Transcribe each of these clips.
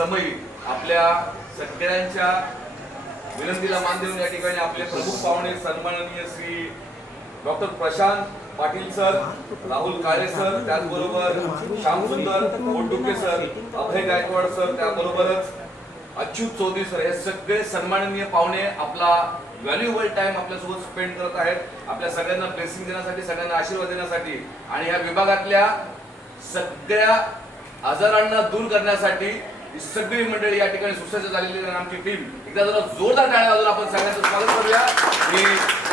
समयी आपल्या सगळ्यांच्या विनंतीला मान देऊन या ठिकाणी आपले प्रमुख पाहुणे सन्माननीय श्री डॉक्टर प्रशांत पाटील सर, राहुल काळे सर, त्याचबरोबर श्यामसुंदर कोटुके सर, अभय गायकवाड सर, त्याबरोबरच अच्युत चौधरी सर, हे सगळे सन्माननीय पाहुणे आपला व्हॅल्युएबल टाइम आपल्यासोबत स्पेंड करत आहेत, आपल्या सगळ्यांना ब्लेसिंग देण्यासाठी, सगळ्यांना आशीर्वाद देण्यासाठी आणि या विभागातल्या सगळ्या आजारांना दूर करण्यासाठी ही सगळी मंडळी या ठिकाणी सुसज्ज झालेली आहे. आमची टीम एकदा जरा जोरदार टाळ्या वाजवून आपण सगळ्यांचं स्वागत करूया. मी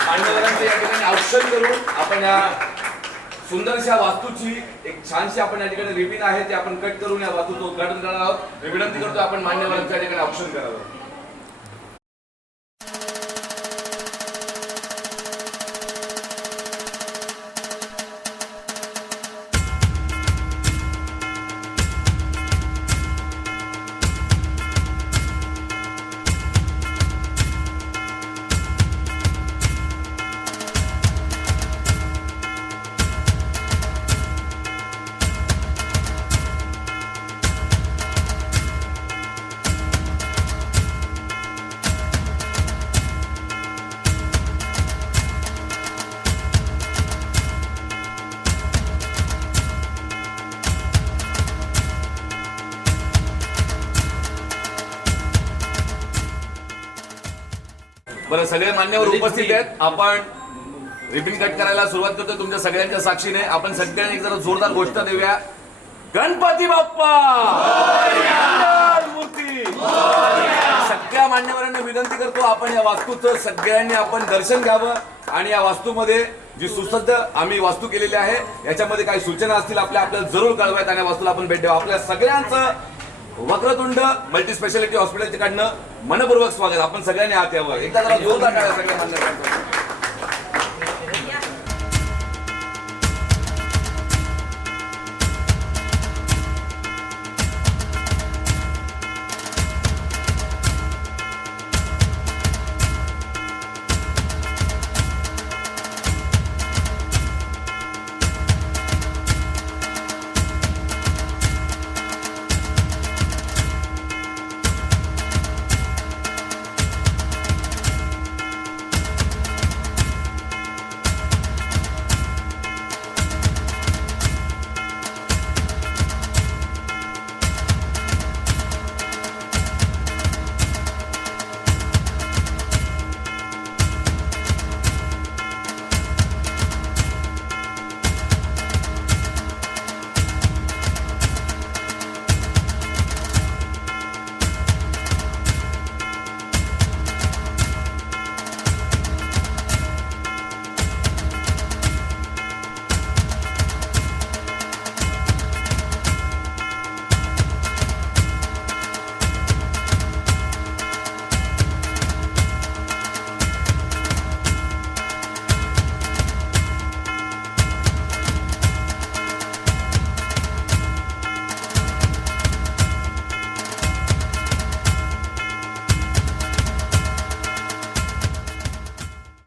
मान्यवरांचं या ठिकाणी औक्षण करून आपण या सुंदरशा वास्तूची एक छानशी आपण या ठिकाणी रिबीन आहे ते आपण कट करून या वास्तूचं उद्घाटन करणार आहोत. मी विनंती करतो आपण मान्यवरांच्या ठिकाणी औक्षण करावं. बरं, सगळे मान्यवर उपस्थित आहेत. आपण रिबीन कट करायला सुरुवात करतो तुमच्या सगळ्यांच्या साक्षीने. आपण सगळ्यांनी एक जरा जोरदार घोषणा देऊया. गणपती बाप्पा मूर्ती. सगळ्या मान्यवरांना विनंती करतो आपण या वास्तूचं सगळ्यांनी आपण दर्शन घ्यावं आणि या वास्तूमध्ये जी सुसज्ज आम्ही वास्तू केलेली आहे याच्यामध्ये काही सूचना असतील आपल्याला जरूर कळवायत आणि या वास्तूला आपण भेट द्यावा. आपल्या सगळ्यांचं वक्रतुंड मल्टी स्पेशालिटी हॉस्पिटलच्या कडनं मनपूर्वक स्वागत. आपण सगळ्यांनी आत यावं. एकदा जरा जोरदार टाळ्या सगळ्या मान्यवरांचं.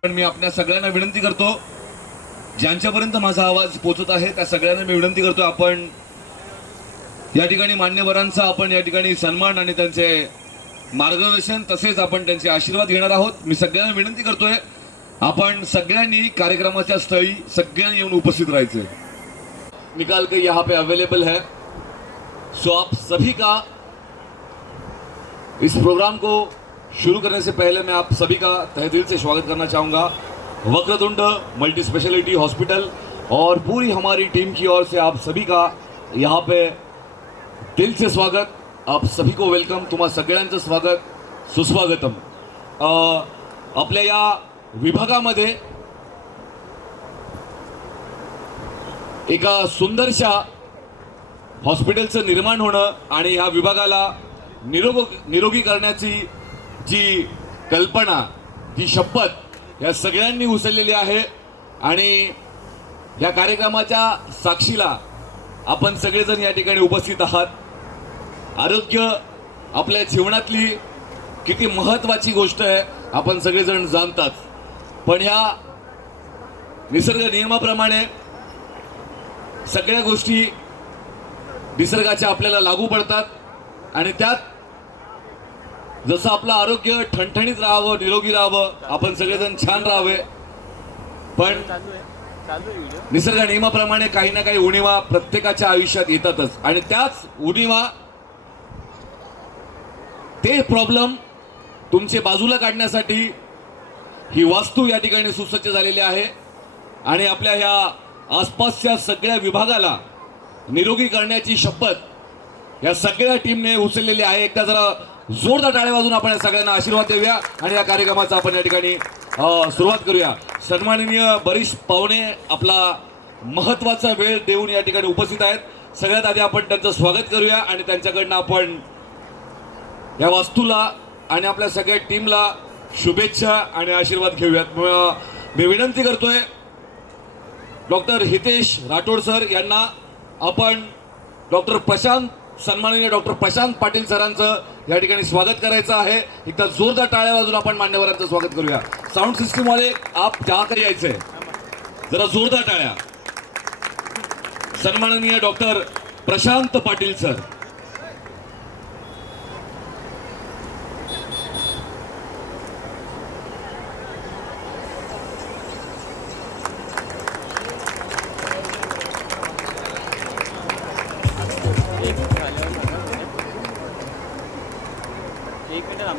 पण मी आपल्या सगळ्यांना विनंती करतो, ज्यांच्यापर्यंत माझा आवाज पोहोचत आहे त्या सगळ्यांना मी विनंती करतो, आपण या ठिकाणी मान्यवरांचा आपण या ठिकाणी सन्मान आणि त्यांचे मार्गदर्शन तसेच आपण त्यांचे आशीर्वाद घेणार आहोत. मी सगळ्यांना विनंती करतोय आपण सगळ्यांनी कार्यक्रमाच्या स्थळी सगळ्यांनी येऊन उपस्थित राहायचे. निकाल के यहाँ पे अवेलेबल है, सो आप सभी का इस प्रोग्राम को शुरू करने से पहले मैं आप सभी का तहे दिल से स्वागत करना चाहूँगा. वक्रतुंड मल्टी स्पेशलिटी हॉस्पिटल और पूरी हमारी टीम की ओर से आप सभी का यहाँ पे दिल से स्वागत. आप सभी को वेलकम. तुम्हाला सगळ्यांचं स्वागत, सुस्वागतम. आपल्या या विभागामध्ये एका सुंदरशा हॉस्पिटलचं निर्माण होणं आणि ह्या विभागाला निरोगी करण्याची जी कल्पना, जी शपथ या सगळ्यांनी उचललेली आहे आणि या कार्यक्रमाच्या साक्षीला आपण सगळेजण या ठिकाणी उपस्थित आहात. आरोग्य आपल्या जीवनातली किती महत्त्वाची गोष्ट आहे आपण सगळेजण जाणतात, पण ह्या निसर्ग नियमाप्रमाणे सगळ्या गोष्टी निसर्गाच्या आपल्याला लागू पडतात. आणि त्यात जसं आपलं आरोग्य ठणठणीत राहावं, निरोगी राहावं, आपण सगळेजण छान राहावे, पण निसर्ग नियमाप्रमाणे काही ना काही उणीवा प्रत्येकाच्या आयुष्यात येतातच. आणि त्याच उणीवा, ते प्रॉब्लेम तुमचे बाजूला काढण्यासाठी ही वास्तू या ठिकाणी सुसज्ज झालेली आहे. आणि आपल्या ह्या आसपासच्या सगळ्या विभागाला निरोगी करण्याची शपथ या सगळ्या टीमने उचललेली आहे. एकदा जरा जोरदार टाळ्या वाजून आपण या सगळ्यांना आशीर्वाद देऊया आणि या कार्यक्रमाचा आपण या ठिकाणी सुरुवात करूया. सन्माननीय बरीच पाहुणे आपला महत्वाचा वेळ देऊन या ठिकाणी उपस्थित आहेत. सगळ्यात आधी आपण त्यांचं स्वागत करूया आणि त्यांच्याकडनं आपण या वास्तूला आणि आपल्या सगळ्या टीमला शुभेच्छा आणि आशीर्वाद घेऊयात. मी विनंती करतोय डॉक्टर हितेश राठोड सर यांना आपण सन्माननीय डॉक्टर प्रशांत पाटील सरांचं या ठिकाणी स्वागत करायचं आहे. एकदा जोरदार टाळ्या वाजून आपण मान्यवरांचं स्वागत करूया. साऊंड सिस्टीम वाले आप जाकर यायचंय, जरा जोरदार टाळ्या. सन्माननीय डॉक्टर प्रशांत पाटील सर.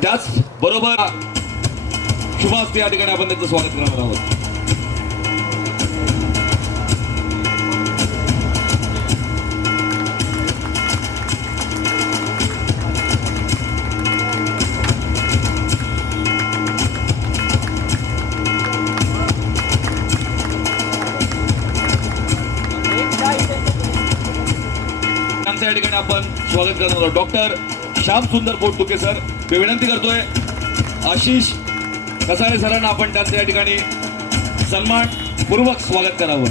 त्याच बरोबर शुभास्ते या ठिकाणी आपण त्यांचं स्वागत करणार आहोत. त्यांचं या ठिकाणी आपण स्वागत करणार आहोत. डॉक्टर श्याम सुंदर पोटदुखे सर. मी विनंती करतोय आशिष कसाळे सरांना आपण त्यांचं या ठिकाणी सन्मानपूर्वक स्वागत करावं.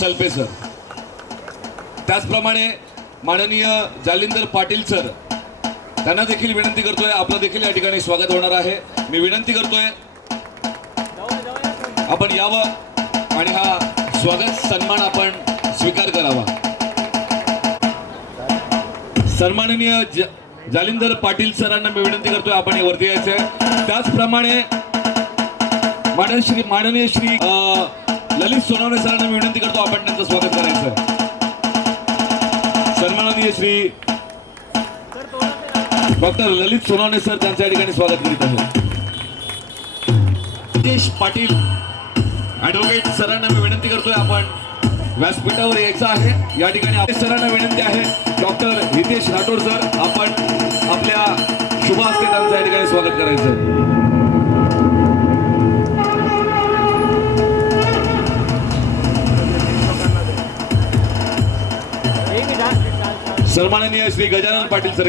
सल्पे सर. त्याचप्रमाणे माननीय जालिंदर पाटील सर, त्यांना देखील विनंती करतोय, आपलं देखील या ठिकाणी स्वागत होणार आहे. मी विनंती करतोय आपण यावं आणि हा स्वागत सन्मान आपण स्वीकार करावा. सन्माननीय जालिंदर पाटील सरांना मी विनंती करतोय आपण वरती यायचंय. त्याचप्रमाणे माननीय श्री ललित सोनवणे सरांना मी विनंती करतो आपण त्यांचं स्वागत करायचं. सन्माननीय श्री डॉक्टर ललित सोनवणे सर त्यांच्या ठिकाणी स्वागत करीत आहेत. हितेश पाटील ॲडव्होकेट सरांना मी विनंती करतोय आपण व्यासपीठावर यायचं आहे. या ठिकाणी सरांना विनंती आहे डॉक्टर हितेश राठोड सर, आपण आपल्या शुभ हस्ते त्यांचं या ठिकाणी स्वागत करायचं. सन्माननीय श्री गजानन पाटील सर.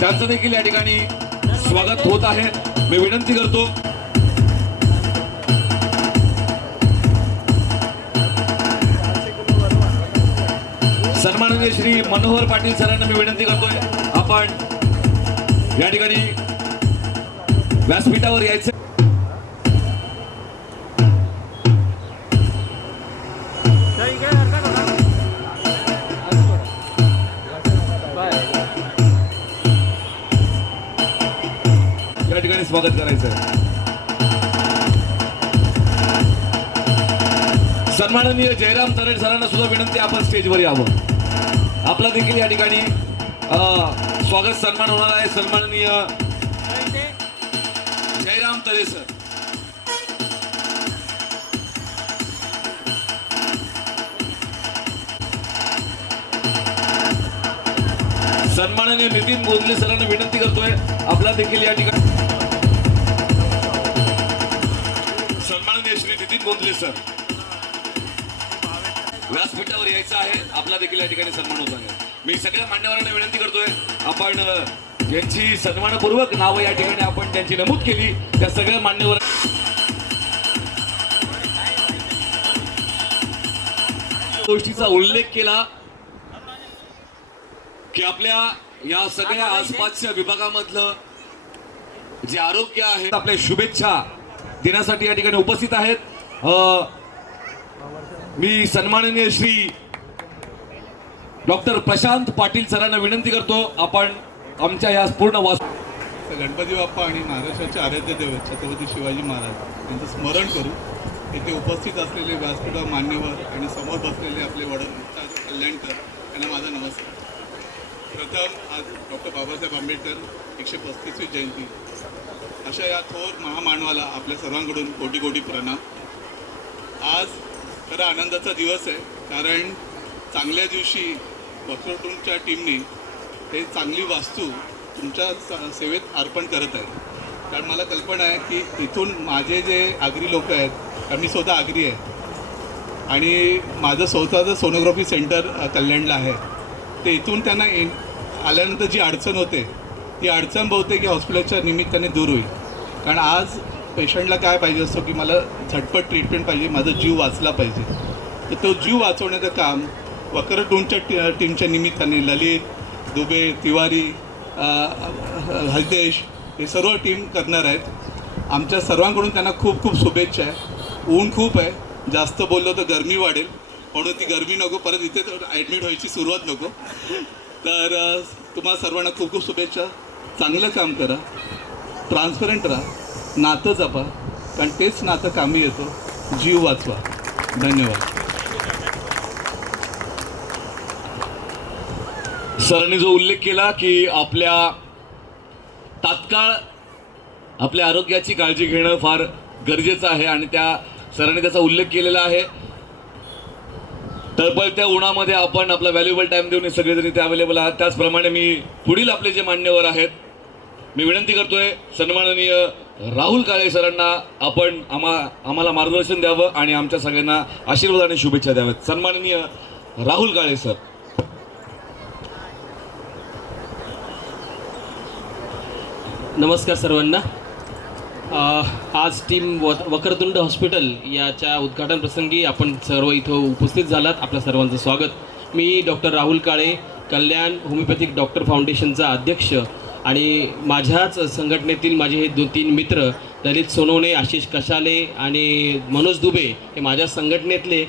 त्यांचं देखील या ठिकाणी स्वागत होत आहे. मी विनंती करतो सन्माननीय श्री मनोहर पाटील सरांना मी विनंती करतोय आपण या ठिकाणी व्यासपीठावर यायचं. या ठिकाणी स्वागत करायचं. सन्माननीय जयराम तरेड सरांना सुद्धा विनंती आपण स्टेजवर यावं. आपला देखील या ठिकाणी स्वागत सन्मान होणार आहे. सन्माननीय जयराम तरे सर. सन्माननीय नितीन गोंदले सरांना विनंती करतोय आपला देखील या ठिकाणी. सन्माननीय श्री नितीन गोंदले सर व्यासपीठावर यायचं आहे. आपला देखील या ठिकाणी सन्मान होत आहे. मी सगळ्या मान्यवरांना विनंती करतोय आपण यांची सन्मानपूर्वक नावं या ठिकाणी आपण त्यांची नमूद केली. त्या सगळ्या मान्यवर गोष्टीचा उल्लेख केला की आपल्या या सगळ्या आसपासच्या विभागामधलं जे आरोग्य आहे आपल्या शुभेच्छा देण्यासाठी या ठिकाणी उपस्थित आहेत. मी सन्माननीय श्री डॉक्टर प्रशांत पाटील सरांना विनंती करतो, आपण आमच्या या पूर्ण गणपती बाप्पा आणि महाराष्ट्राचे आराध्य दैवत छत्रपती शिवाजी महाराज यांचं स्मरण करू. येथे उपस्थित असलेले व्यासपीठ मान्यवर आणि समोर बसलेले आपले वडील कल्याणकर यांना माझा नमस्कार. प्रथम आज डॉक्टर बाबासाहेब आंबेडकर 135वी जयंती अशा या थोर महामानवाला आपल्या सर्वांकडून कोटी कोटी प्रणाम. आज खरा आनंदाचा दिवस आहे, कारण चांगल्या दिवशी वक्रतुंडच्या टीमने हे चांगली वास्तू तुमच्या सेवेत अर्पण करत आहे. कारण मला कल्पना आहे की इथून माझे जे आगरी लोक आहेत, कारण मी स्वतः आगरी आहे आणि माझं स्वतःचं सोनोग्राफी सेंटर कल्याणला आहे, ते इथून त्यांना आल्यानंतर जी अडचण होते ती अडचण बहुतेक की हॉस्पिटलच्या निमित्ताने दूर होईल. कारण आज पेशंटला काय पाहिजे असतो की मला झटपट ट्रीटमेंट पाहिजे, माझा जीव वाचला पाहिजे. तर तो जीव वाचवण्याचं काम वक्रतुंडच्या टीमच्या निमित्ताने ललित, दुबे, तिवारी, हलदेश हे सर्व टीम करणार आहेत. आमच्या सर्वांकडून त्यांना खूप खूप शुभेच्छा आहे. ऊन खूप आहे, जास्त बोललो तर गरमी वाढेल, म्हणून ती गरमी नको, परत इथे ॲडमिट व्हायची सुरुवात नको. तर तुम्हाला सर्वांना खूप खूप शुभेच्छा. चांगलं काम करा, ट्रान्सपरंट राहा, नातं जपा, कारण तेच नातं कामी येतो. जीव वाचवा. धन्यवाद. सरांनी जो उल्लेख केला की आपल्या तात्काळ आपल्या आरोग्याची काळजी घेणं फार गरजेचं आहे आणि त्या सरांनी त्याचा उल्लेख केलेला आहे. तळपळत्या उन्हामध्ये आपण आपला व्हॅल्युएबल टाइम देऊन सगळेजण इथे अवेलेबल आहात. त्याचप्रमाणे मी पुढील आपले जे मान्यवर आहेत मी विनंती करतोय सन्माननीय राहुल काळे सरांना आपण आम्हाला मार्गदर्शन द्यावं आणि आमच्या सगळ्यांना आशीर्वाद आणि शुभेच्छा द्याव्यात. सन्माननीय राहुल काळे सर. नमस्कार सर्वांना. आज टीम वक्रतुंड हॉस्पिटल याच्या उद्घाटन प्रसंगी आपण सर्व इथं उपस्थित झालात. आपल्या सर्वांचं स्वागत. मी डॉक्टर राहुल काळे, कल्याण होमिओपॅथिक डॉक्टर फाउंडेशनचा अध्यक्ष आणि माझ्याच संघटनेतील माझे हे 2-3 मित्र ललित सोनवणे, आशिष कशाले आणि मनोज दुबे हे माझ्या संघटनेतले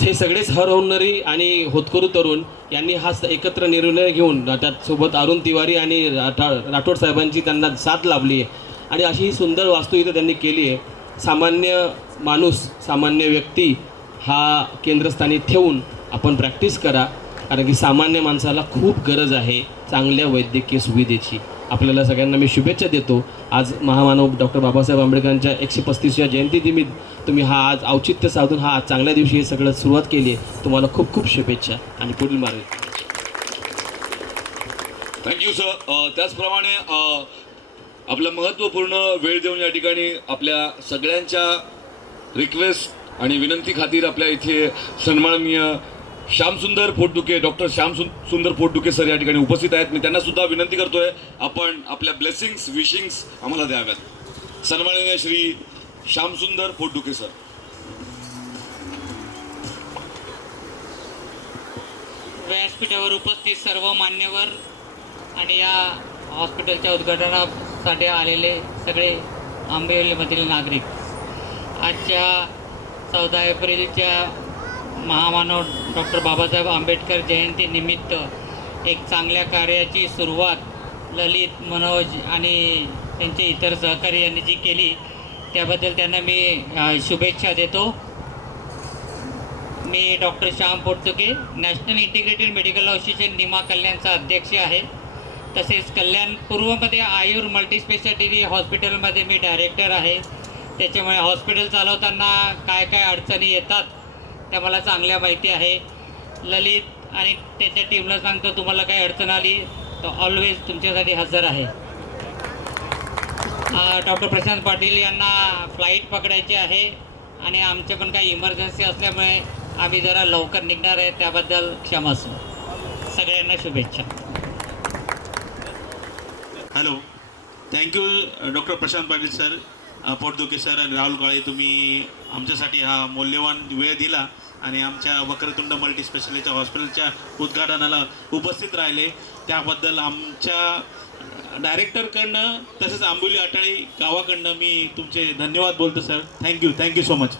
हे सगळेच हरहुन्नरी आणि होतकरू तरुण यांनी हा एकत्र निर्णय घेऊन त्याचसोबत अरुण तिवारी आणि राठोड साहेबांची त्यांना साथ लाभली आहे आणि अशी ही सुंदर वास्तू इथं त्यांनी केली आहे. सामान्य माणूस, सामान्य व्यक्ती हा केंद्रस्थानी ठेवून आपण प्रॅक्टिस करा, कारण की सामान्य माणसाला खूप गरज आहे चांगल्या वैद्यकीय सुविधेची. आपल्याला सगळ्यांना मी शुभेच्छा देतो. आज महामानव डॉक्टर बाबासाहेब आंबेडकरांच्या 135व्या जयंतीनिमित्त तुम्ही हा आज औचित्य साधून हा आज चांगल्या दिवशी हे सगळं सुरुवात केली आहे. तुम्हाला खूप खूप शुभेच्छा आणि पुढील मार्ग. Thank you sir. त्याचप्रमाणे आपला महत्त्वपूर्ण वेळ देऊन या ठिकाणी आपल्या सगळ्यांच्या रिक्वेस्ट आणि विनंती खातीर आपल्या इथे सन्माननीय श्यामसुंदर पोटदुके, डॉक्टर श्यामसुंदर पोटदुके सर या ठिकाणी उपस्थित आहेत. मी त्यांना सुद्धा विनंती करतोय आपण आपल्या ब्लेसिंग्स, विशिंग्स आम्हाला द्याव्यात. सन्माननीय श्री श्यामसुंदर पोटदुके सर. व्यासपीठावर उपस्थित सर्व मान्यवर आणि या हॉस्पिटलच्या उद्घाटनासाठी आलेले सगळे आंबेवलीमधील नागरिक, आजच्या 14 एप्रिलच्या महामानव डॉक्टर बाबासाहेब आंबेडकर जयंतीनिमित्त एक चांगल्या कार्याची सुरुवात ललित, मनोज आणि त्यांचे इतर सहकारी यांनी जी केली त्याबद्दल त्यांना मी शुभेच्छा देतो. मी doctor Shyam Potduke, national integrated medical association NIMA कल्याणचा अध्यक्ष आहे. तसेच कल्याण पूर्वमध्ये आयुर मल्टीस्पेशालिटी हॉस्पिटलमध्ये मी डायरेक्टर आहे. त्याच्यामुळे हॉस्पिटल चालवताना काय काय अडचणी येतात त्या मला चांगल्या माहिती आहे. ललित आणि त्याच्या टीमला सांगतो, तुम्हाला काही अडचण आली तर ऑलवेज तुमच्यासाठी हजर आहे. डॉक्टर प्रशांत पाटील यांना फ्लाईट पकडायची आहे आणि आमच्या पण काही इमर्जन्सी असल्यामुळे आम्ही जरा लवकर निघणार आहे, त्याबद्दल क्षमस्व. सगळ्यांना शुभेच्छा. Hello, thank you doctor Prashant Patil sir. Potdukhe sir आणि राहुल काळे, तुम्ही आमच्यासाठी हा मौल्यवान वेळ दिला आणि आमच्या वक्रतुंड मल्टी स्पेशालिटी हॉस्पिटलच्या उद्घाटनाला उपस्थित राहिले. त्याबद्दल आमच्या डायरेक्टरकडनं तसेच आंबोली अटाळी गावाकडनं मी तुमचे धन्यवाद बोलतो सर. Thank you so much.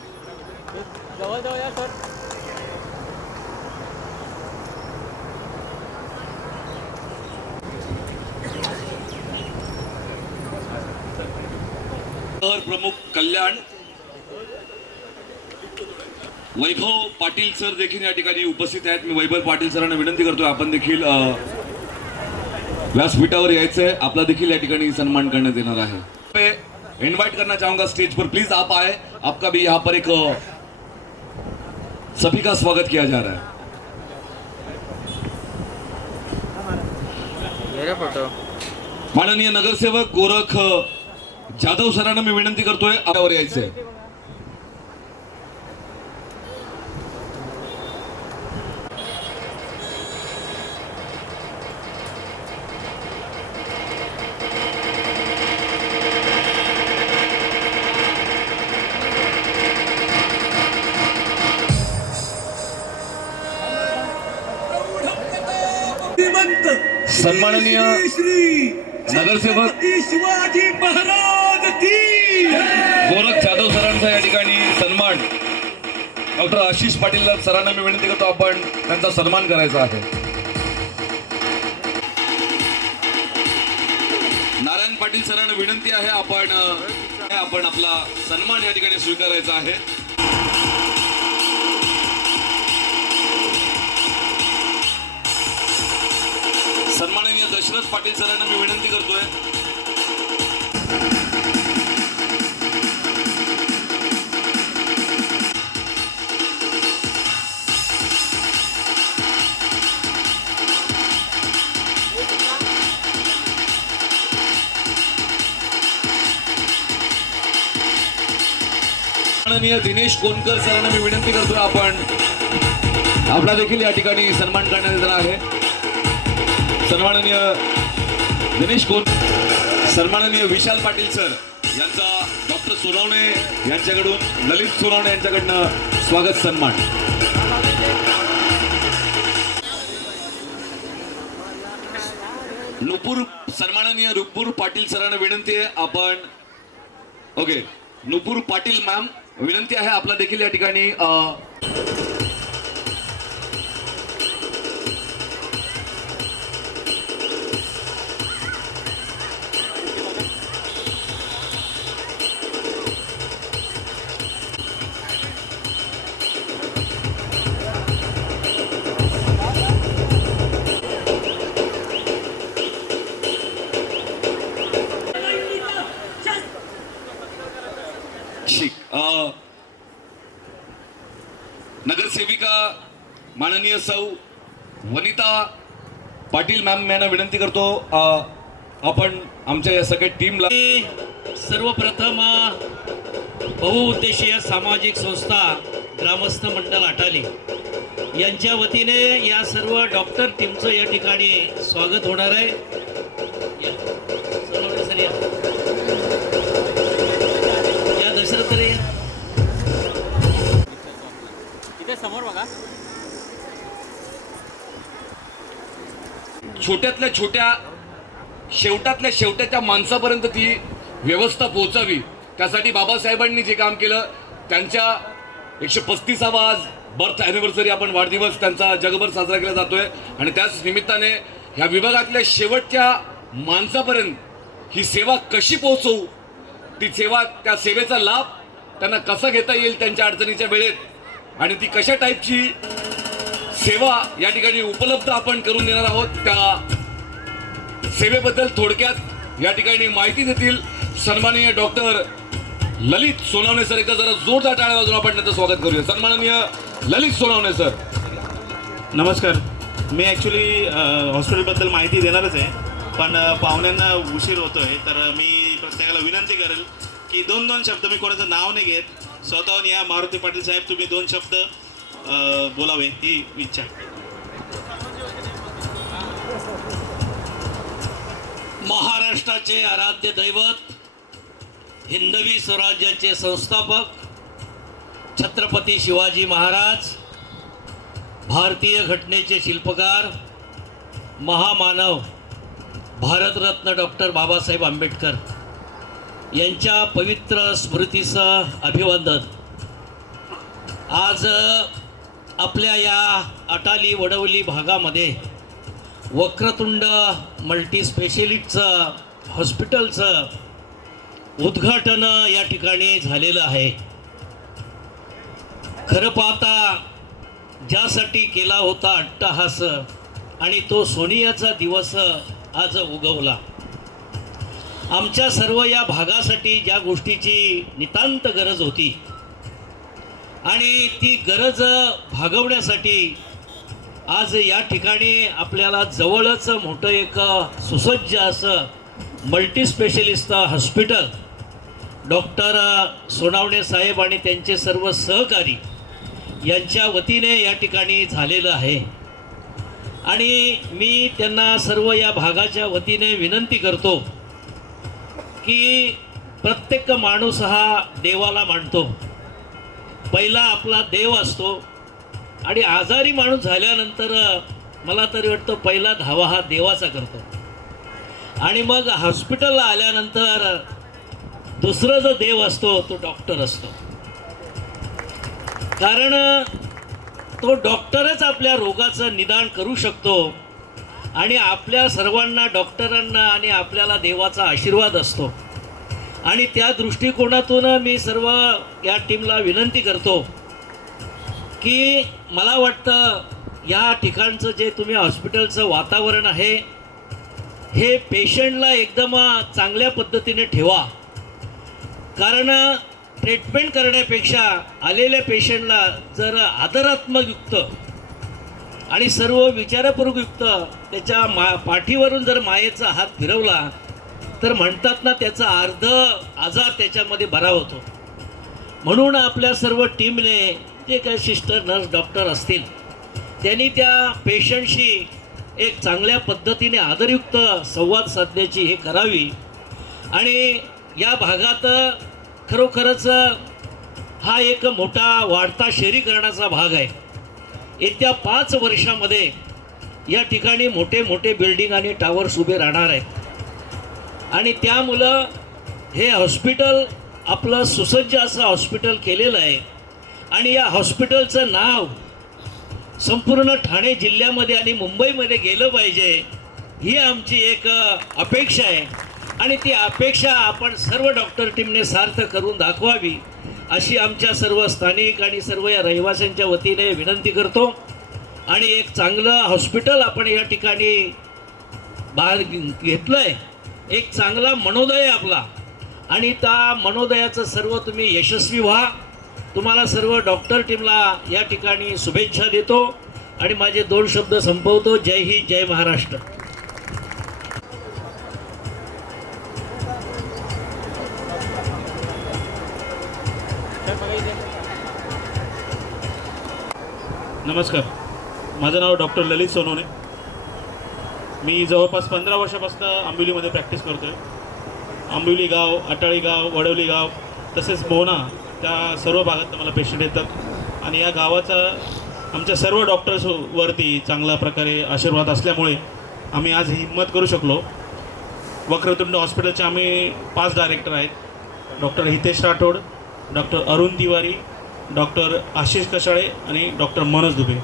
शहर प्रमुख कल्याण वैभव पाटील सर देखील या ठिकाणी उपस्थित आहेत. मी वैभव पाटील सरांना विनंती करतोय आपण देखील व्यासपीठावर यायचंय. आपला देखील या ठिकाणी सन्मान करण्यात येणार आहे. मैं इनवाइट करना चाहूंगा स्टेज पर, प्लीज आप आए. आपका भी यहाँ पर एक सभी का स्वागत किया जा रहा है. माननीय नगरसेवक गोरख जाधव सरांना मी विनंती करतोय आपल्यावर यायचंय. सन्माननीय नगरसेवक शिवाजी महाराज की गोरख जाधव सरांचा या ठिकाणी सन्मान डॉक्टर आशिष पाटील सरांना मी विनंती करतो आपण त्यांचा सन्मान करायचा आहे. नारायण पाटील सरांना विनंती आहे आपण आपला सन्मान या ठिकाणी स्वीकारायचा आहे. सन्माननीय दशरथ पाटील सरांना मी विनंती करतोय. माननीय दिनेश कोणकर सरांना मी विनंती करतोय आपण आपला देखील या ठिकाणी सन्मान करण्यात येणार आहे. सन्माननीय दिनेश कोण सन्माननीय विशाल पाटील सर यांचा डॉक्टर सोनवणे यांच्याकडून ललित सोनवणे यांच्याकडनं स्वागत सन्मान. सन्माननीय नुपूर पाटील सरांना विनंती आहे आपण ओके नुपूर पाटील मॅम विनंती आहे आपला देखील या ठिकाणी नगरसेविका माननीय सौ वनिता पाटील मॅम यांना विनंती करतो आपण आमच्या या सगळ्या टीमला सर्वप्रथम बहुउद्देशीय सामाजिक संस्था ग्रामस्थ मंडळ अटाली यांच्या वतीने या सर्व डॉक्टर टीमचं या ठिकाणी स्वागत होणार आहे. या दशरथ रे इथे समोर बघा. छोट्यातल्या छोट्या शेवटातल्या शेवटाच्या माणसापर्यंत ती व्यवस्था पोहोचावी त्यासाठी बाबासाहेबांनी जे काम केलं त्यांच्या 135वा आज बर्थ ॲनिव्हर्सरी आपण वाढदिवस त्यांचा जगभर साजरा केला जातोय आणि त्याच निमित्ताने ह्या विभागातल्या शेवटच्या माणसापर्यंत ही सेवा कशी पोहोचवू ती सेवा त्या सेवेचा लाभ त्यांना कसा घेता येईल त्यांच्या अडचणीच्या वेळेत आणि ती कशा टाईपची सेवा या ठिकाणी उपलब्ध आपण करून देणार आहोत त्या सेवेबद्दल थोडक्यात या ठिकाणी माहिती देतील सन्माननीय डॉक्टर ललित सोनवणे सर. एकदा जरा जोरदार टाळ्या वाजवून आपण त्यांचं स्वागत करूया. सन्माननीय ललित सोनवणे सर. नमस्कार. मी ॲक्च्युली हॉस्पिटलबद्दल माहिती देणारच आहे पण पाहुण्यांना उशीर होतोय तर मी प्रत्येकाला विनंती करेल की 2-2 शब्द मी कोणाचं नाव नाही घेत स्वतःहून या मारुती पाटील साहेब तुम्ही 2 शब्द बोलावे ही इच्छा. महाराष्ट्राचे आराध्य दैवत हिंदवी स्वराज्याचे संस्थापक छत्रपती शिवाजी महाराज, भारतीय घटनेचे शिल्पकार, महामानव भारतरत्न डॉक्टर बाबासाहेब आंबेडकर यांच्या पवित्र स्मृतीचं अभिवादन आज आपल्या या अटाली वडवली भागामध्ये वक्रतुंड मल्टी स्पेशलिस्टचं हॉस्पिटलचं उद्घाटन या ठिकाणी झालेलं आहे. खरं पाहता ज्यासाठी केला होता अट्टहास आणि तो सोनियाचा दिवस आज उगवला. आमच्या सर्व या भागासाठी ज्या गोष्टीची नितांत गरज होती आणि ती गरज भागवण्यासाठी आज या ठिकाणी आपल्याला जवळच मोठं एक सुसज्ज असं मल्टीस्पेशलिस्ट हॉस्पिटल डॉक्टर सोनावणे साहेब आणि त्यांचे सर्व सहकारी यांच्या वतीने या ठिकाणी झालेलं आहे. आणि मी त्यांना सर्व या भागाच्या वतीने विनंती करतो की प्रत्येक माणूस हा देवाला मानतो. पहिला आपला देव असतो आणि आजारी माणूस झाल्यानंतर मला तरी वाटतं पहिला धावा हा देवाचा करतो आणि मग हॉस्पिटलला आल्यानंतर दुसरा जो देव असतो तो डॉक्टर असतो. कारण तो डॉक्टरच आपल्या रोगाचं निदान करू शकतो आणि आपल्या सर्वांना डॉक्टरांना आणि आपल्याला देवाचा आशीर्वाद असतो. आणि त्या दृष्टिकोनातून मी सर्व या टीमला विनंती करतो की मला वाटतं या ठिकाणचं जे तुम्ही हॉस्पिटलचं वातावरण आहे हे पेशंटला एकदम चांगल्या पद्धतीने ठेवा. कारण ट्रीटमेंट करण्यापेक्षा आलेल्या पेशंटला जर आदरात्मकयुक्त आणि सर्व विचारपूर्वकयुक्त त्याच्या पाठीवरून जर मायेचा हात फिरवला तर म्हणतात ना त्याचा अर्ध आजार त्याच्यामध्ये बरा होतो. म्हणून आपल्या सर्व टीमने जे काही सिस्टर नर्स डॉक्टर असतील त्यांनी त्या पेशंटशी एक चांगल्या पद्धतीने आदरयुक्त संवाद साधण्याची हे करावी. आणि या भागात खरोखरच हा एक मोठा वाढता शहरीकरणाचा भाग आहे. येत्या 5 वर्षामध्ये या ठिकाणी मोठे मोठे बिल्डिंग आणि टावर्स उभे राहणार आहेत आणि त्यामुळं हे हॉस्पिटल आपलं सुसज्ज असं हॉस्पिटल केलेलं आहे. आणि या हॉस्पिटलचं नाव संपूर्ण ठाणे जिल्ह्यामध्ये आणि मुंबईमध्ये गेलं पाहिजे ही आमची एक अपेक्षा आहे. आणि ती अपेक्षा आपण सर्व डॉक्टर टीमने सार्थ करून दाखवावी अशी आमच्या सर्व स्थानिक आणि सर्व या रहिवाशांच्या वतीने विनंती करतो. आणि एक चांगलं हॉस्पिटल आपण या ठिकाणी बाहेर घेतलं आहे. एक चांगला मनोदय आहे आपला आणि त्या मनोदयाचं सर्व तुम्ही यशस्वी व्हा. तुम्हाला सर्व डॉक्टर टीमला या ठिकाणी शुभेच्छा देतो आणि माझे 2 शब्द संपवतो. जय हिंद, जय महाराष्ट्र. नमस्कार, माझं नाव डॉक्टर ललित सोनवणे. मी जवळपास 15 वर्षापासून आंबिवलीमध्ये प्रॅक्टिस करतो आहे. आंबिवली गाव, अटाळी गाव, वडवली गाव तसेच मोहना त्या सर्व भागात मला पेशंट येतात आणि या गावाचा आमच्या सर्व डॉक्टर्सवरती चांगल्या प्रकारे आशीर्वाद असल्यामुळे आम्ही आज हिंमत करू शकलो. वक्रतुंड हॉस्पिटलचे आम्ही 5 डायरेक्टर आहेत. Doctor Hitesh Rathod, doctor Arun Tiwari, doctor Ashish Kashale आणि डॉक्टर मनोज दुबे.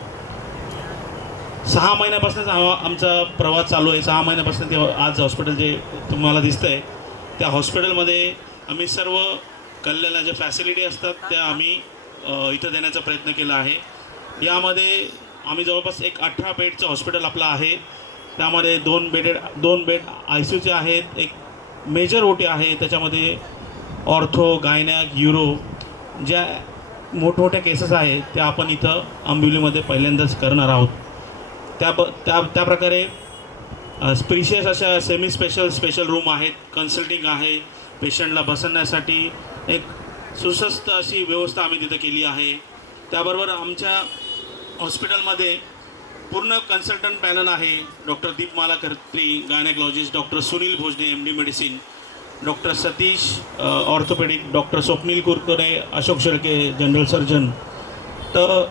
6 महिन्यापासूनच आमचा प्रवास चालू आहे. 6 महिन्यापासून ते आज हॉस्पिटल जे तुम्हाला दिसतं आहे त्या हॉस्पिटलमध्ये आम्ही सर्व कल्याण ज्या फॅसिलिटी असतात त्या आम्ही इथं देण्याचा प्रयत्न केला आहे. यामध्ये आम्ही जवळपास एक 18 बेडचं हॉस्पिटल आपलं आहे. त्यामध्ये 2 बेड ICUचे आहेत. एक मेजर OT आहे. त्याच्यामध्ये ऑर्थो, गायनॅक, यूरो ज्या मोठमोठ्या केसेस आहेत त्या आपण इथं आंबिवलीमध्ये पहिल्यांदाच करणार आहोत. त्या प्रकारे स्पेशियस अशा सेमी स्पेशल रूम आहेत. कन्सल्टिंग आहे. पेशंटला बसण्यासाठी एक सुसज्ज अशी व्यवस्था आम्ही तिथं केली आहे. त्याबरोबर आमच्या हॉस्पिटलमध्ये पूर्ण कन्सल्टंट पॅनल आहे. Doctor Deepmala Khatri gynaecologist, doctor Sunil Bhojane MD medicine, doctor Satish orthopaedic, doctor Swapnil Kurkure, Ashok Shelke general surgeon. तर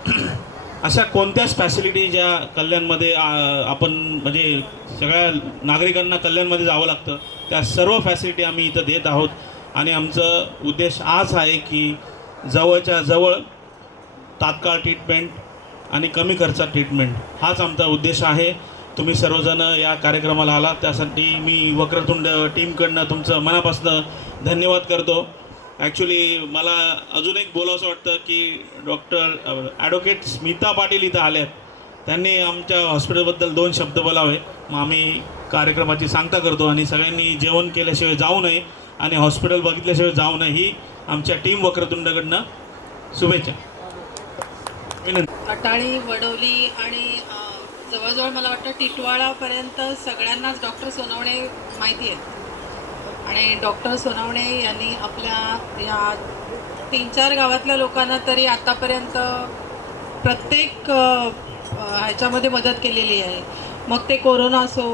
अशा कोणत्याच फॅसिलिटी ज्या कल्याणमध्ये आपण म्हणजे सगळ्या नागरिकांना कल्याणमध्ये जावं लागतं, त्या सर्व फॅसिलिटी आम्ही इथं देत आहोत. आणि आमचं उद्देश आज आहे की जवळच्या जवळ तात्काळ ट्रीटमेंट आणि कमी खर्चात ट्रीटमेंट, हाच आमचा उद्देश आहे. तुम्ही सर्वजण या कार्यक्रमाला आला त्यासाठी मी वक्रतुंड टीमकडनं तुमचं मनापासून धन्यवाद करतो. ॲक्च्युली मला अजून एक बोलावंसं वाटतं की डॉक्टर ॲडव्होकेट स्मिता पाटील इथं आल्यात, त्यांनी आमच्या हॉस्पिटलबद्दल 2 शब्द बोलावे. मग आम्ही कार्यक्रमाची सांगता करतो. आणि सगळ्यांनी जेवण केल्याशिवाय जाऊ नये आणि हॉस्पिटल बघितल्याशिवाय जाऊ नये, ही आमच्या टीम वक्रतुंडकडनं शुभेच्छा. विनंती. अटाळी, वडवली आणि जवळजवळ मला वाटतं टिटवाळापर्यंत सगळ्यांनाच डॉक्टर सोनवणे माहिती आहेत. आणि डॉक्टर सोनवणे यांनी आपल्या या 3-4 गावातल्या लोकांना तरी आतापर्यंत प्रत्येक ह्याच्यामध्ये मदत केलेली आहे. मग ते कोरोना असो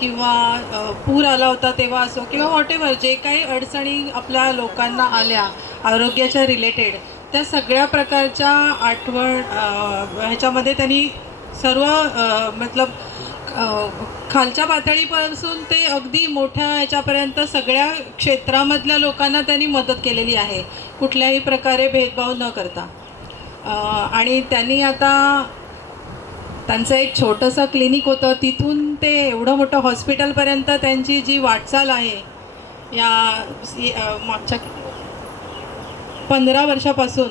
किंवा पूर आला होता तेव्हा असो किंवा व्हॉटेवर जे काही अडचणी आपल्या लोकांना आल्या आरोग्याच्या रिलेटेड, त्या सगळ्या प्रकारच्या आठवण ह्याच्यामध्ये त्यांनी सर्व मतलब खालच्या पातळीपासून ते अगदी मोठ्या ह्याच्यापर्यंत सगळ्या क्षेत्रामधल्या लोकांना त्यांनी मदत केलेली आहे, कुठल्याही प्रकारे भेदभाव न करता. आणि त्यांनी आता त्यांचं एक छोटंसं क्लिनिक होतं, तिथून ते एवढं मोठं हॉस्पिटलपर्यंत त्यांची जी वाटचाल आहे या मागच्या 15 वर्षापासून,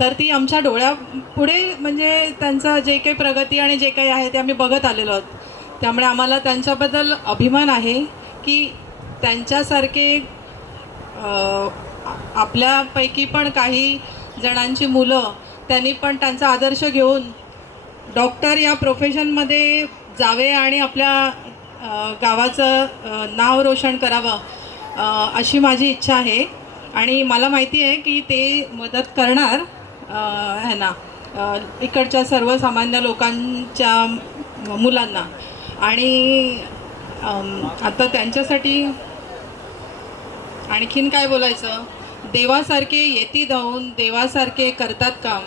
तर ती आमच्या डोळ्यापुढे म्हणजे त्यांचा जे काही प्रगती आणि जे काही आहे ते आम्ही बघत आलेलो आहोत. त्यामुळे आम्हाला त्यांच्याबद्दल अभिमान आहे की त्यांच्यासारखे आपल्यापैकी पण काही जणांची मुलं त्यांनी पण त्यांचा आदर्श घेऊन डॉक्टर या प्रोफेशनमध्ये जावे आणि आपल्या गावाचं नाव रोशन करावं अशी माझी इच्छा आहे. आणि मला माहिती आहे की ते मदत करणार ह्यांना इकडच्या सर्वसामान्य लोकांच्या मुलांना. आणि आता त्यांच्यासाठी आणखीन काय बोलायचं, देवासारखे येती धावून देवासारखे करतात काम,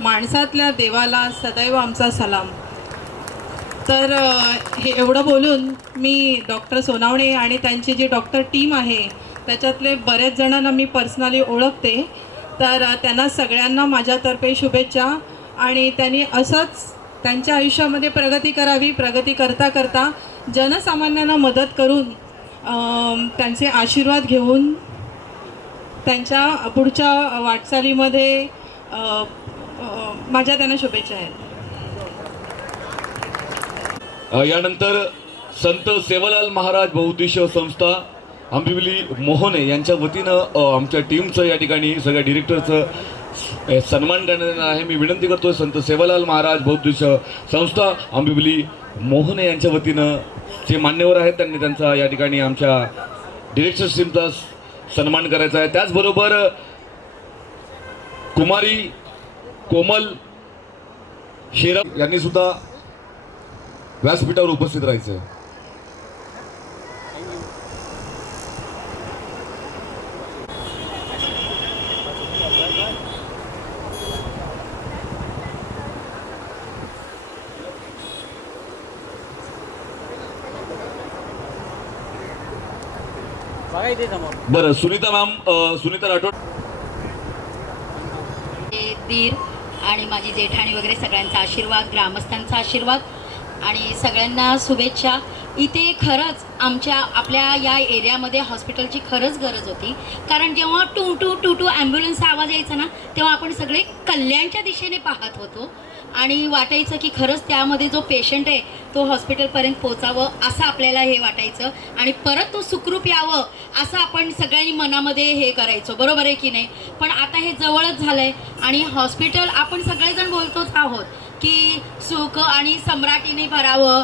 माणसातल्या देवाला सदैव आमचा सलाम. तर हे एवढं बोलून मी डॉक्टर सोनावणे आणि त्यांची जी डॉक्टर टीम आहे त्याच्यातले बरेच जणांना मी पर्सनली ओळखते, तर त्यांना सगळ्यांना माझ्यातर्फे शुभेच्छा. आणि त्यांनी असंच त्यांच्या आयुष्यामध्ये प्रगती करावी, प्रगती करता करता जनसामान्यांना मदत करून त्यांचे आशीर्वाद घेऊन त्यांच्या पुढच्या वाटचालीमध्ये माझ्या त्यांना शुभेच्छा आहेत. यानंतर संत सेवालाल महाराज बहुउद्देशीय संस्था आंबिवली मोहने यांच्या वतीनं आमच्या टीमचं या ठिकाणी सगळ्या डिरेक्टरचं सन्मान करण्यात येणार आहे. मी विनंती करतो संत सेवालाल महाराज बहुउद्देशीय संस्था आंबिवली मोहने यांच्या वतीनं जे मान्यवर आहेत त्यांनी त्यांचा या ठिकाणी आमच्या डिरेक्टर्स टीमचा सन्मान करायचा आहे. त्याचबरोबर कुमारी कोमल शेरप यांनी सुद्धा व्यासपीठावर उपस्थित राहायचं आहे. बरं, सुनीता मॅम, सुनीता राठोड. दीर आणि माझी जेठाणी वगैरे सगळ्यांचा आशीर्वाद, ग्रामस्थांचा आशीर्वाद आणि सगळ्यांना शुभेच्छा. इथे खरंच आपल्या या एरियामध्ये हॉस्पिटलची खरंच गरज होती, कारण जेव्हा टू टू टू टू ॲम्ब्युलन्सचा आवाज यायचा ना तेव्हा आपण सगळे कल्याणच्या दिशेने पाहत होतो आणि वाटायचं की खरंच त्यामध्ये जो पेशंट आहे तो हॉस्पिटलपर्यंत पोचावं असं आपल्याला हे वाटायचं आणि परत तो सुखरूप यावं असं आपण सगळ्यांनी मनामध्ये हे करायचो, बरोबर आहे की नाही. पण आता हे जवळच झालं आहे आणि हॉस्पिटल आपण सगळेजण बोलतोच आहोत की सुख आणि सम्राटीने भरावं,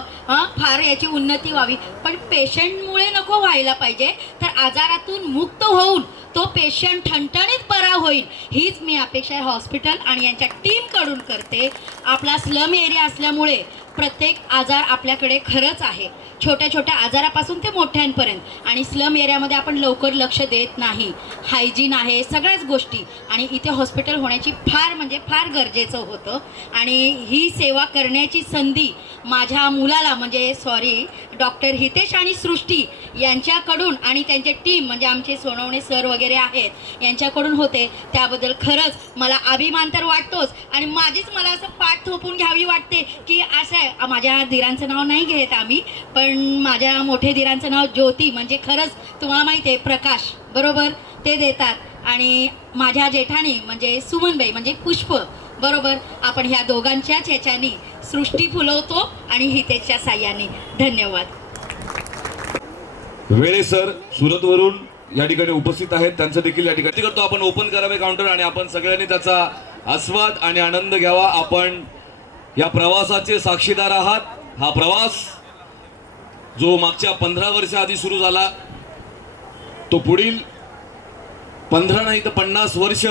फार याची उन्नती व्हावी, पण पेशंटमुळे नको व्हायला पाहिजे, तर आजारातून मुक्त होऊन तो पेशंट ठणठणीत बरा होईल, हीच मी अपेक्षा हॉस्पिटल आणि यांच्या टीमकडून करते. आपला स्लम एरिया असल्यामुळे प्रत्येक आजार आपल्याकडे खरंच आहे, छोट्या छोट्या आजारापासून ते मोठ्यांपर्यंत, आणि स्लम एरियामध्ये आपण लवकर लक्ष देत नाही. हायजीन आहे, सगळ्याच गोष्टी, आणि इथे हॉस्पिटल होण्याची फार म्हणजे फार गरजेचं होतं. आणि ही सेवा करण्याची संधी माझ्या मुलाला म्हणजे डॉक्टर हितेश आणि सृष्टी यांच्याकडून आणि त्यांचे टीम म्हणजे आमचे सोनवणे सर वगैरे आहेत यांच्याकडून होते. त्याबद्दल खरंच मला अभिमान तर वाटतोच, आणि माझीच मला असं पाठ थोपून घ्यावी वाटते की असं आहे. माझ्या धीरांचं नाव नाही घेत आम्ही, पण माझ्या मोठे धीरांचं नाव ज्योती, म्हणजे खरंच तुम्हाला माहिती आहे प्रकाश बरोबर ते देतात, आणि माझ्या जेठाणी म्हणजे सुमनबाई म्हणजे पुष्प बरोबर, आपण ह्या दोघांच्याच ह्याच्यानी सृष्टी फुलवतो आणि हितेशच्या साह्याने. धन्यवाद. वेळे सर सुरतवरून या ठिकाणी उपस्थित आहेत, त्यांचं देखील या ठिकाणी करतो आपण. ओपन करावे काउंटर आणि आपण सगळ्यांनी त्याचा आस्वाद आणि आनंद घ्यावा. आपण या प्रवासाचे साक्षीदार आहात. हा प्रवास जो मागच्या 15 वर्षाआधी सुरू झाला तो पुढील 15 नाही तर 50 वर्ष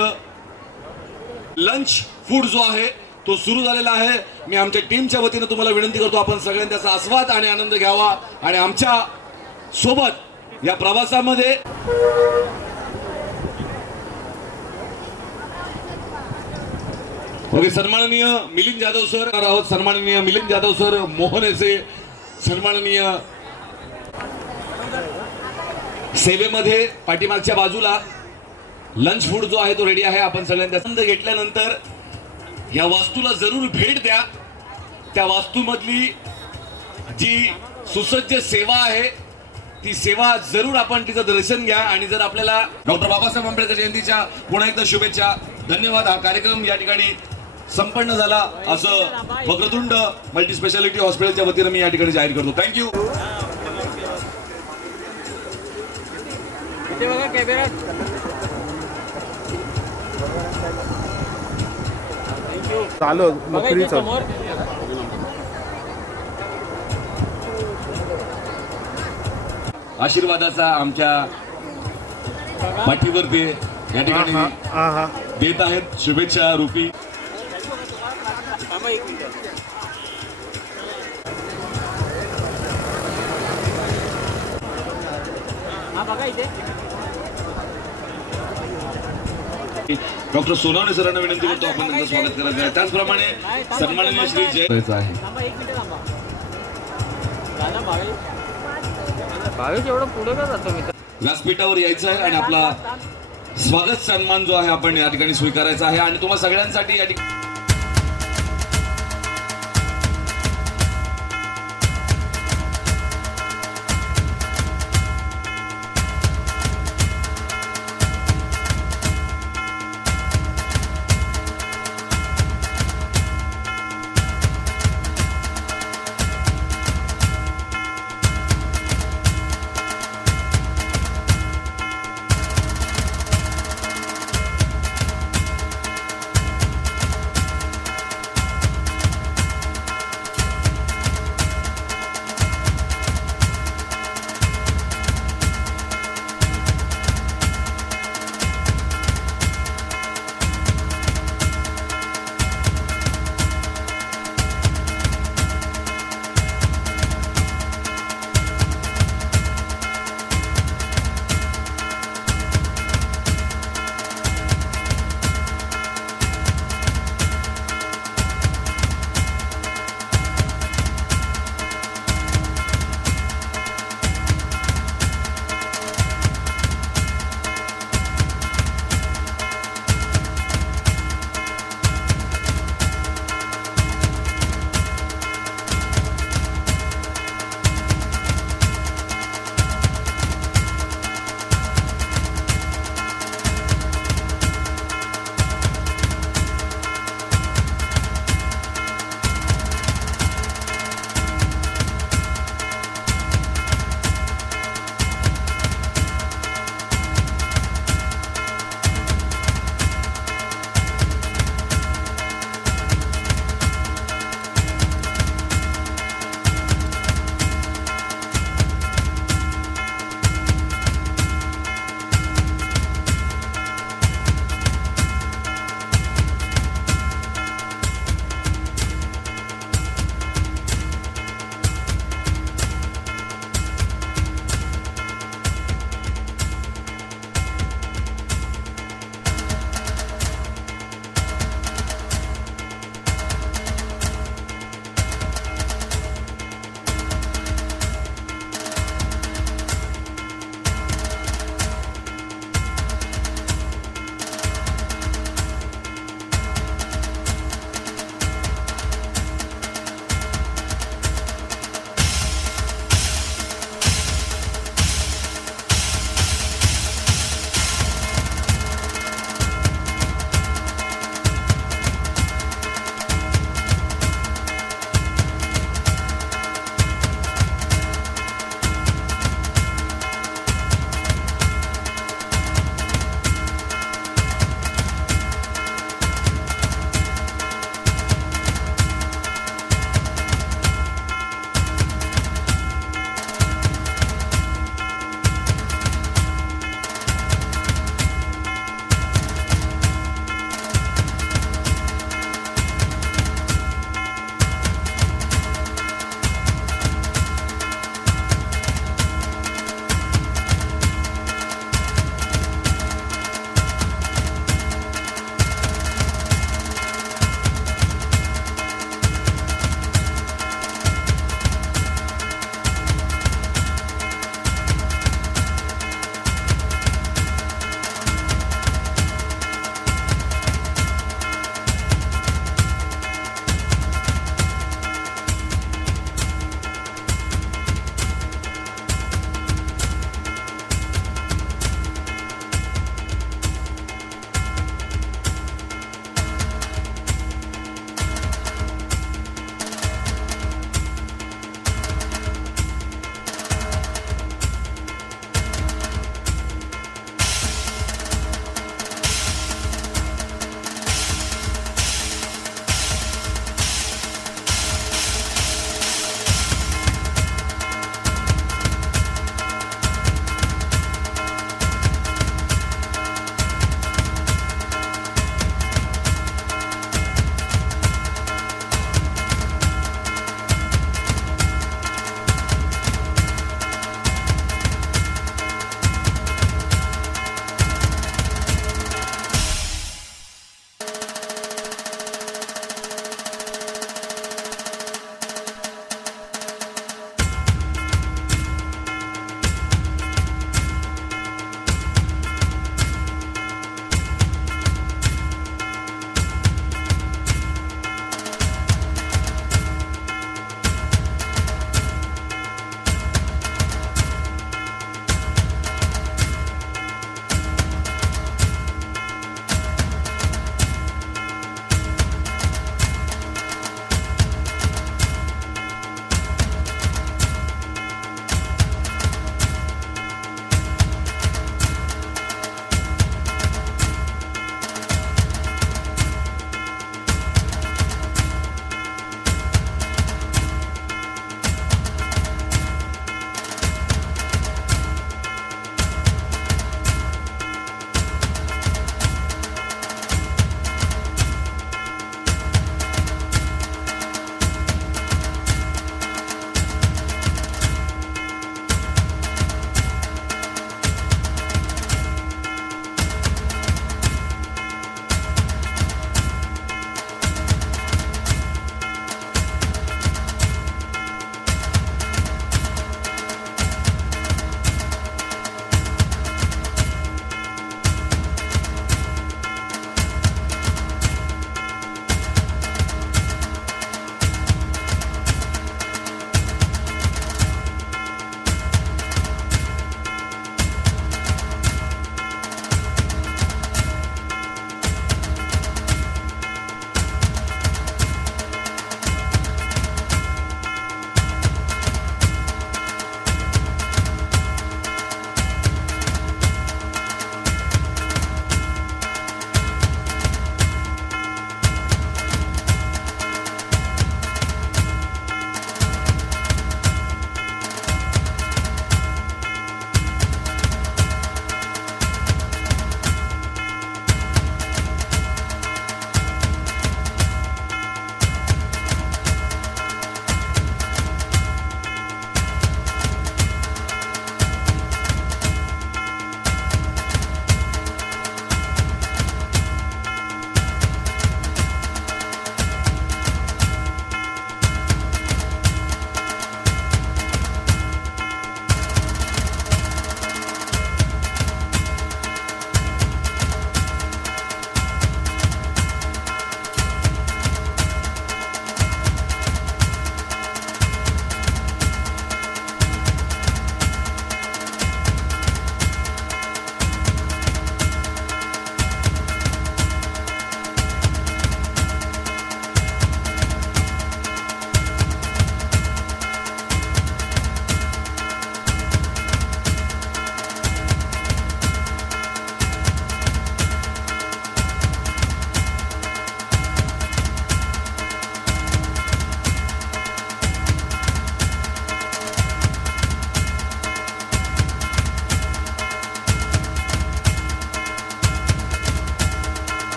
लंच फूड जो आहे तो सुरू झालेला आहे. मी आमच्या टीमच्या वतीनं तुम्हाला विनंती करतो आपण सगळ्यांनी त्याचा आस्वाद आणि आनंद घ्यावा आणि आमच्या सोबत या प्रवासामध्ये सन्माननीय मिलिंद जाधव सर आहोत, सन्माननीय मिलिंद जाधव सर, मोहन एसे, सन्माननीय सेवेमध्ये पाठीमागच्या बाजूला लंच फूड जो आहे तो रेडी आहे. आपण सगळ्यांनी आनंद घेतल्यानंतर या वास्तूला जरूर भेट द्या. त्या वास्तूमधली जी सुसज्ज सेवा आहे ती सेवा जरूर आपण तिचं दर्शन घ्या. आणि जर आपल्याला डॉक्टर बाबासाहेब आंबेडकर जयंतीच्या पुन्हा एकदा शुभेच्छा. धन्यवाद. हा कार्यक्रम या ठिकाणी संपन्न झाला असं वक्रतुंड मल्टीस्पेशालिटी हॉस्पिटलच्या वतीनं मी या ठिकाणी जाहीर करतो. थँक्यू. चालू आशीर्वादाचा आमच्या पाठीवर ते या ठिकाणी देत आहेत शुभेच्छा रूपी. डॉक्टर सोनवणे सरांना विनंती करतो आपण त्यांचं स्वागत करायचं आहे. त्याचप्रमाणे सन्माननीय श्री जय आहे. व्यासपीठावर यायचं आहे आणि आपला स्वागत सन्मान जो आहे आपण या ठिकाणी स्वीकारायचा आहे. आणि तुम्हाला सगळ्यांसाठी या ठिकाणी